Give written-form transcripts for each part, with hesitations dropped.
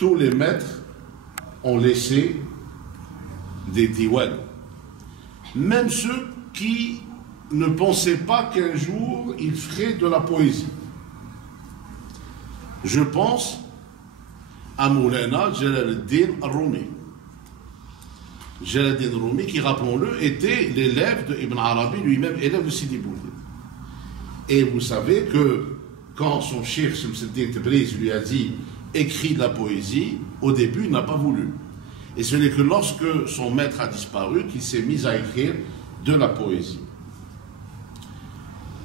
tous les maîtres ont laissé des diwan. Même ceux qui ne pensaient pas qu'un jour ils feraient de la poésie. Je pense à Moulana Jalaluddin Rumi. Jalaluddin Rumi, qui, rappelons-le, était l'élève de Ibn Arabi, lui-même élève de Sidi Bouddha. Et vous savez que quand son cheikh Shamsuddin Tabriz lui a dit « écris de la poésie », au début, il n'a pas voulu. Et ce n'est que lorsque son maître a disparu qu'il s'est mis à écrire de la poésie.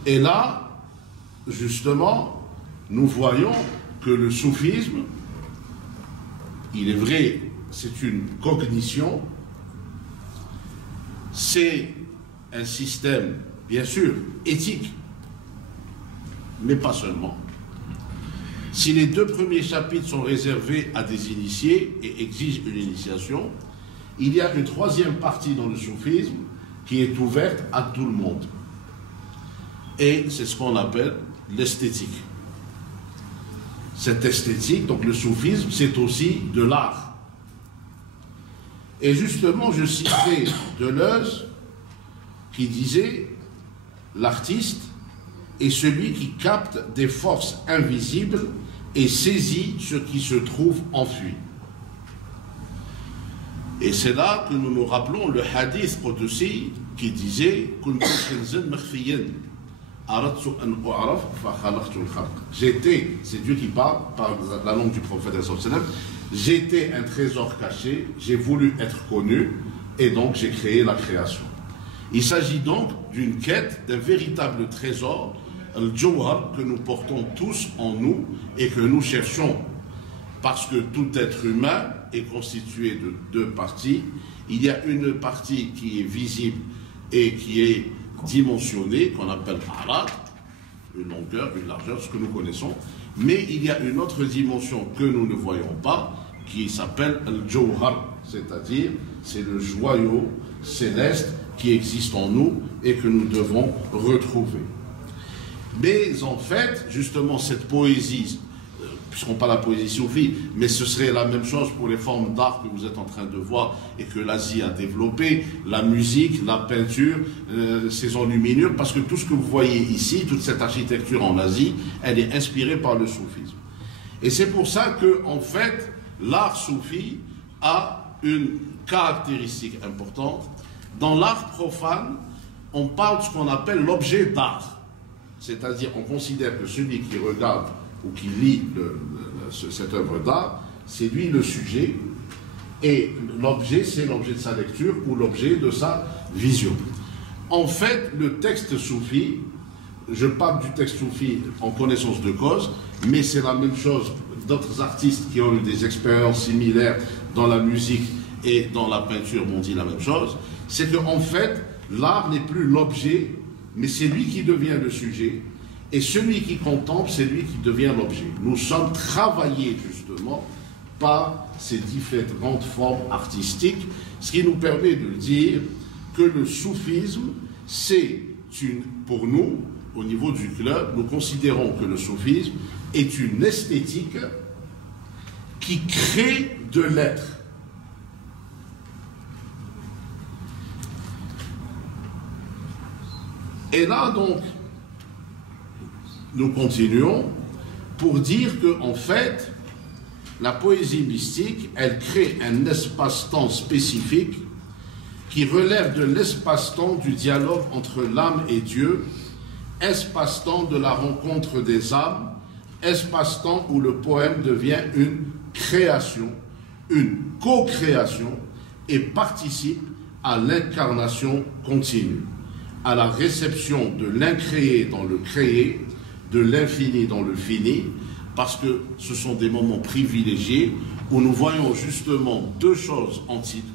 Et là, justement, nous voyons que le soufisme, il est vrai, c'est une cognition, c'est un système, bien sûr, éthique, mais pas seulement. Si les 2 premiers chapitres sont réservés à des initiés et exigent une initiation, il y a une 3e partie dans le soufisme qui est ouverte à tout le monde. Et c'est ce qu'on appelle l'esthétique. Cette esthétique, donc le soufisme, c'est aussi de l'art. Et justement, je citerai Deleuze qui disait « L'artiste est celui qui capte des forces invisibles et saisit ce qui se trouve enfui. » Et c'est là que nous nous rappelons le hadith Qudsi qui disait « J'étais, c'est Dieu qui parle par la langue du prophète, j'étais un trésor caché, j'ai voulu être connu et donc j'ai créé la création. » Il s'agit donc d'une quête d'un véritable trésor, le jawhar, que nous portons tous en nous et que nous cherchons. Parce que tout être humain est constitué de 2 parties. Il y a une partie qui est visible et qui est dimensionnée, qu'on appelle arad, une longueur, une largeur, ce que nous connaissons. Mais il y a une autre dimension que nous ne voyons pas, qui s'appelle le jawhar, c'est-à-dire c'est le joyau céleste qui existe en nous et que nous devons retrouver. Mais en fait, justement, cette poésie, puisqu'on parle de la poésie soufie, mais ce serait la même chose pour les formes d'art que vous êtes en train de voir et que l'Asie a développé, la musique, la peinture, ces enluminures, parce que tout ce que vous voyez ici, toute cette architecture en Asie, elle est inspirée par le soufisme. Et c'est pour ça que, en fait, l'art soufi a une caractéristique importante. Dans l'art profane, on parle de ce qu'on appelle l'objet d'art. C'est-à-dire, on considère que celui qui regarde ou qui lit cette œuvre d'art, c'est lui le sujet, et l'objet, c'est l'objet de sa lecture ou l'objet de sa vision. En fait, le texte soufi, je parle du texte soufi en connaissance de cause, mais c'est la même chose d'autres artistes qui ont eu des expériences similaires dans la musique et dans la peinture m'ont dit la même chose, c'est qu'en fait, l'art n'est plus l'objet, mais c'est lui qui devient le sujet, et celui qui contemple, c'est lui qui devient l'objet. Nous sommes travaillés justement par ces différentes formes artistiques, ce qui nous permet de dire que le soufisme, c'est pour nous, au niveau du club, nous considérons que le soufisme est une esthétique qui crée de l'être. Et là, donc, nous continuons pour dire que, en fait, la poésie mystique, elle crée un espace-temps spécifique qui relève de l'espace-temps du dialogue entre l'âme et Dieu, espace-temps de la rencontre des âmes, espace-temps où le poème devient une création, une co-création et participe à l'incarnation continue, à la réception de l'incréé dans le créé, de l'infini dans le fini, parce que ce sont des moments privilégiés où nous voyons justement 2 choses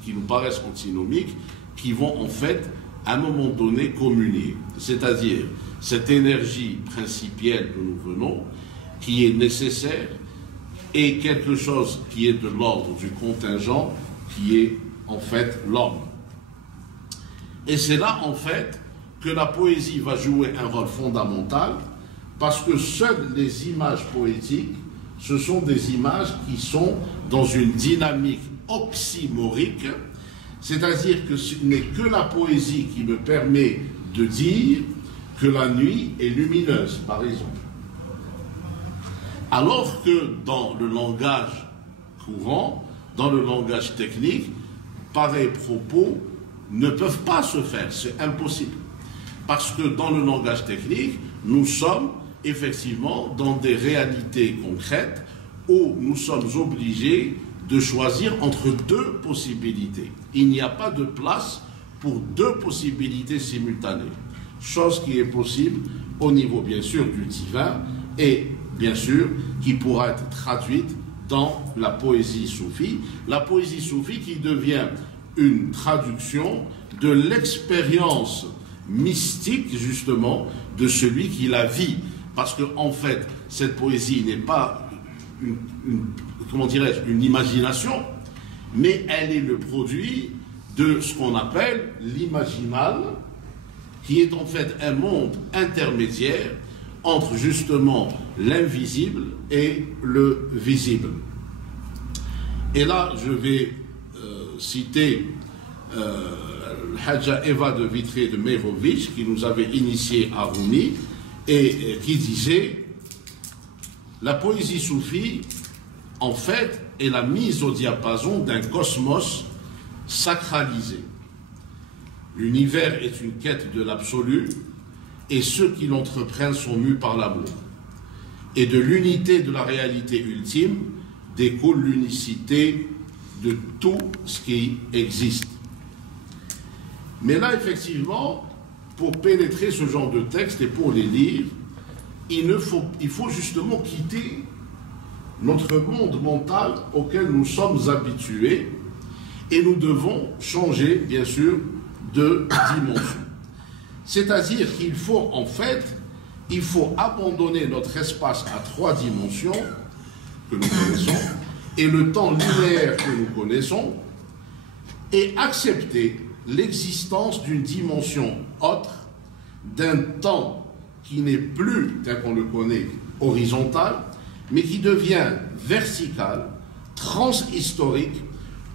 qui nous paraissent antinomiques, qui vont en fait, à un moment donné, communier. C'est-à-dire cette énergie principielle que nous venons, qui est nécessaire, et quelque chose qui est de l'ordre du contingent, qui est en fait l'homme. Et c'est là, en fait, que la poésie va jouer un rôle fondamental, parce que seules les images poétiques ce sont des images qui sont dans une dynamique oxymorique, c'est-à-dire que ce n'est que la poésie qui me permet de dire que la nuit est lumineuse, par exemple. Alors que dans le langage courant, dans le langage technique, pareils propos ne peuvent pas se faire, c'est impossible. Parce que dans le langage technique, nous sommes effectivement dans des réalités concrètes où nous sommes obligés de choisir entre deux possibilités. Il n'y a pas de place pour deux possibilités simultanées. Chose qui est possible au niveau, bien sûr, du divin et, bien sûr, qui pourra être traduite dans la poésie soufie. La poésie soufie qui devient une traduction de l'expérience mystique, justement, de celui qui la vit. Parce que, en fait, cette poésie n'est pas comment dirais-je, une imagination, mais elle est le produit de ce qu'on appelle l'imaginal, qui est en fait un monde intermédiaire entre justement l'invisible et le visible. Et là, je vais citer Hadja Eva de Vitré de Meyrovitch, qui nous avait initié à Rumi, et qui disait: la poésie soufie, en fait, est la mise au diapason d'un cosmos sacralisé. L'univers est une quête de l'absolu, et ceux qui l'entreprennent sont mus par l'amour. Et de l'unité de la réalité ultime découle l'unicité de tout ce qui existe. Mais là, effectivement, pour pénétrer ce genre de texte et pour les lire, il faut justement quitter notre monde mental auquel nous sommes habitués, et nous devons changer, bien sûr, de dimension. C'est-à-dire qu'il faut, en fait, il faut abandonner notre espace à 3 dimensions que nous connaissons et le temps linéaire que nous connaissons, et accepter l'existence d'une dimension autre, d'un temps qui n'est plus, tel qu'on le connaît, horizontal, mais qui devient vertical, transhistorique,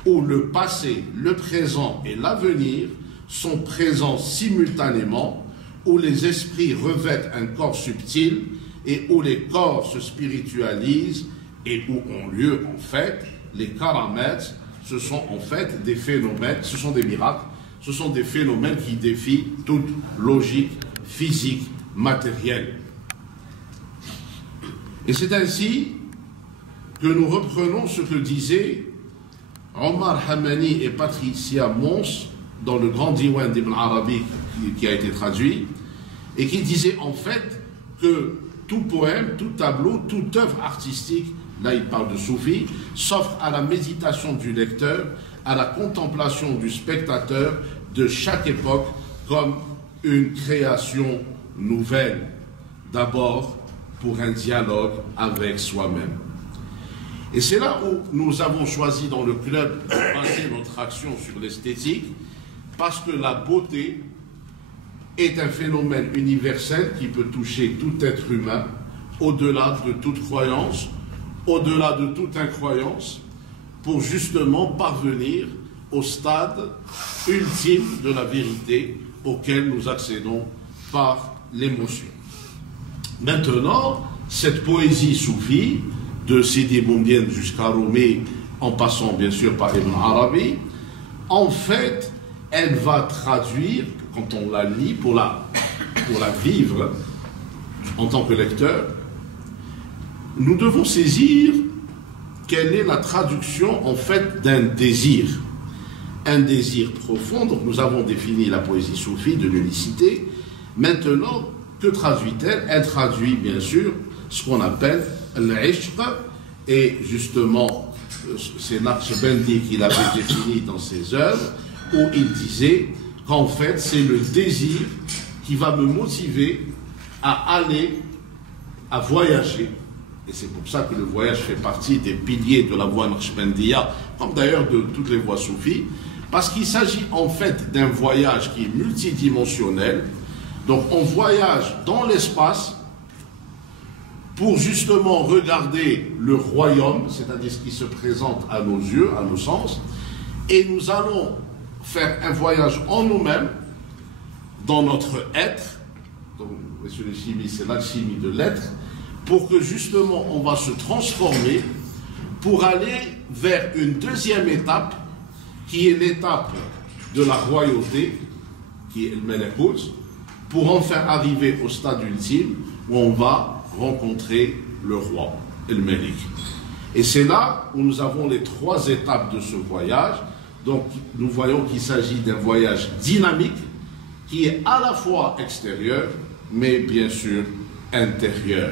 où le passé, le présent et l'avenir sont présents simultanément, où les esprits revêtent un corps subtil et où les corps se spiritualisent et où ont lieu en fait les karamets. Ce sont en fait des phénomènes, ce sont des miracles, ce sont des phénomènes qui défient toute logique physique, matérielle. Et c'est ainsi que nous reprenons ce que disaient Omar Hamani et Patricia Mons dans le grand diwan d'Ibn Arabi qui a été traduit, et qui disait en fait que tout poème, tout tableau, toute œuvre artistique, là il parle de soufi, s'offre à la méditation du lecteur, à la contemplation du spectateur de chaque époque comme une création nouvelle, d'abord pour un dialogue avec soi-même. Et c'est là où nous avons choisi dans le club de baser notre action sur l'esthétique, parce que la beauté est un phénomène universel qui peut toucher tout être humain, au-delà de toute croyance, au-delà de toute incroyance, pour justement parvenir au stade ultime de la vérité auquel nous accédons par l'émotion. Maintenant, cette poésie soufie, de Sidi Boumedienne jusqu'à Rumi, en passant bien sûr par Ibn Arabi, en fait, elle va traduire, quand on la lit, pour la vivre en tant que lecteur, nous devons saisir quelle est la traduction en fait d'un désir. Un désir profond. Donc nous avons défini la poésie soufie de l'unicité. Maintenant, que traduit-elle? Elle traduit bien sûr ce qu'on appelle l'ishq, et justement c'est Naqshbandi qui l'avait défini dans ses œuvres, où il disait qu'en fait c'est le désir qui va me motiver à aller, à voyager. Et c'est pour ça que le voyage fait partie des piliers de la voie Naqshbandiya, comme d'ailleurs de toutes les voies soufis, parce qu'il s'agit en fait d'un voyage qui est multidimensionnel. Donc on voyage dans l'espace pour justement regarder le royaume, c'est-à-dire ce qui se présente à nos yeux, à nos sens, et nous allons faire un voyage en nous-mêmes, dans notre être, donc, messieurs les chimistes, c'est l'alchimie de l'être, pour que justement on va se transformer pour aller vers une deuxième étape, qui est l'étape de la royauté, qui est le Melekut, pour enfin arriver au stade ultime où on va rencontrer le roi, le Melik. Et c'est là où nous avons les trois étapes de ce voyage. Donc nous voyons qu'il s'agit d'un voyage dynamique qui est à la fois extérieur, mais bien sûr intérieur.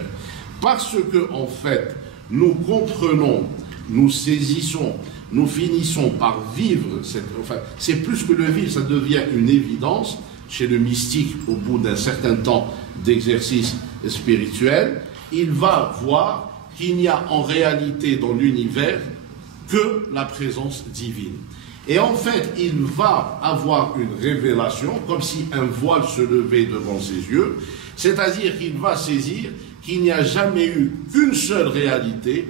Parce que en fait, nous comprenons, nous saisissons, nous finissons par vivre, enfin, c'est plus que le vivre, ça devient une évidence chez le mystique au bout d'un certain temps d'exercice spirituel. Il va voir qu'il n'y a en réalité dans l'univers que la présence divine. Et en fait, il va avoir une révélation, comme si un voile se levait devant ses yeux, c'est-à-dire qu'il va saisir qu'il n'y a jamais eu qu'une seule réalité,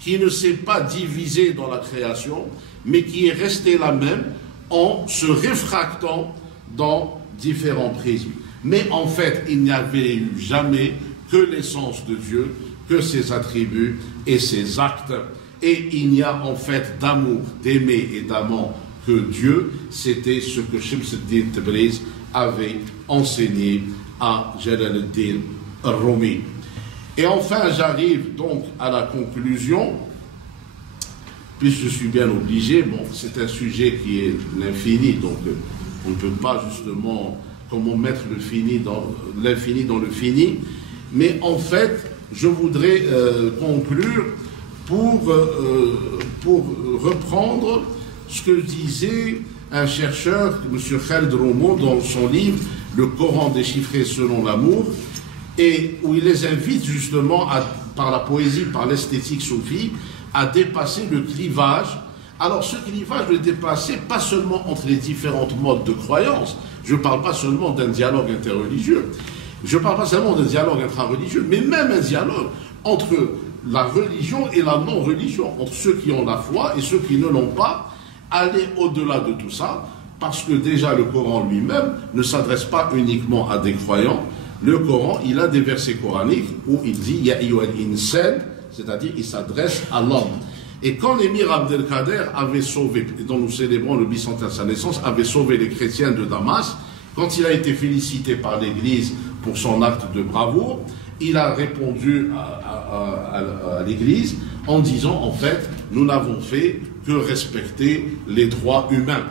qui ne s'est pas divisée dans la création, mais qui est restée la même en se réfractant dans différents prismes. Mais en fait, il n'y avait eu jamais que l'essence de Dieu, que ses attributs et ses actes. Et il n'y a en fait d'amour, d'aimer et d'amant que Dieu. C'était ce que Shams-ad-Din Tabriz avait enseigné à Jalal-ad-Din al-Rumi. Et enfin, j'arrive donc à la conclusion, puisque je suis bien obligé. Bon, c'est un sujet qui est l'infini, donc on ne peut pas justement, comment mettre l'infini dans le fini. Mais en fait, je voudrais conclure pour reprendre ce que disait un chercheur, M. Khaled Romo, dans son livre « Le Coran déchiffré selon l'amour », et où il les invite justement, par la poésie, par l'esthétique soufie, à dépasser le clivage. Alors ce clivage le dépasser pas seulement entre les différentes modes de croyance, je ne parle pas seulement d'un dialogue interreligieux, je ne parle pas seulement d'un dialogue intrareligieux, mais même un dialogue entre la religion et la non-religion, entre ceux qui ont la foi et ceux qui ne l'ont pas, aller au-delà de tout ça, parce que déjà le Coran lui-même ne s'adresse pas uniquement à des croyants. Le Coran, il a des versets coraniques où il dit « Ya ayyuhal insan », c'est-à-dire il s'adresse à l'homme. Et quand l'émir Abdelkader avait sauvé, et dont nous célébrons le bicentenaire de sa naissance, avait sauvé les chrétiens de Damas, quand il a été félicité par l'Église pour son acte de bravoure, il a répondu à l'Église en disant, en fait, nous n'avons fait que respecter les droits humains.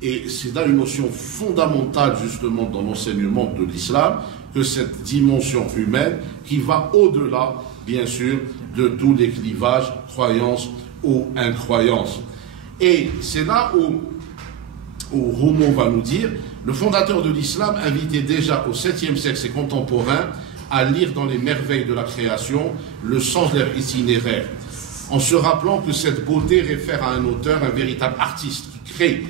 Et c'est là une notion fondamentale, justement, dans l'enseignement de l'islam, que cette dimension humaine qui va au-delà, bien sûr, de tous les clivages, croyances ou incroyances. Et c'est là où Romo va nous dire, le fondateur de l'islam invitait déjà au 7e siècle ses contemporains à lire dans les merveilles de la création le sens de leur itinéraire, en se rappelant que cette beauté réfère à un auteur, un véritable artiste qui crée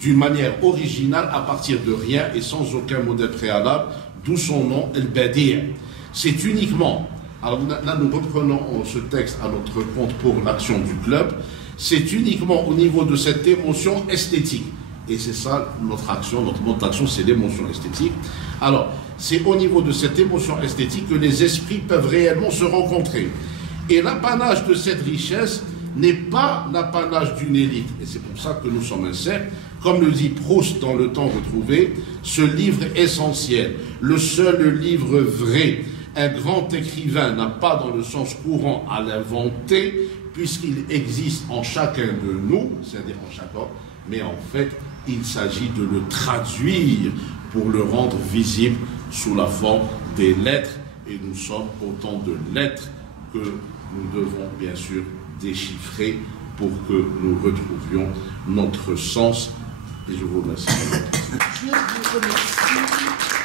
d'une manière originale à partir de rien et sans aucun modèle préalable, d'où son nom, El-Badi'. C'est uniquement, alors là nous reprenons ce texte à notre compte pour l'action du club, c'est uniquement au niveau de cette émotion esthétique, et c'est ça notre action, notre mode d'action, c'est l'émotion esthétique. Alors, c'est au niveau de cette émotion esthétique que les esprits peuvent réellement se rencontrer. Et l'apanage de cette richesse n'est pas l'apanage d'une élite, et c'est pour ça que nous sommes un cercle. Comme le dit Proust dans Le Temps retrouvé, ce livre essentiel, le seul livre vrai, un grand écrivain n'a pas dans le sens courant à l'inventer, puisqu'il existe en chacun de nous, c'est-à-dire en chaque homme, mais en fait, il s'agit de le traduire pour le rendre visible sous la forme des lettres, et nous sommes autant de lettres que nous devons bien sûr déchiffrer pour que nous retrouvions notre sens. Et je vous remercie. Je vous remercie.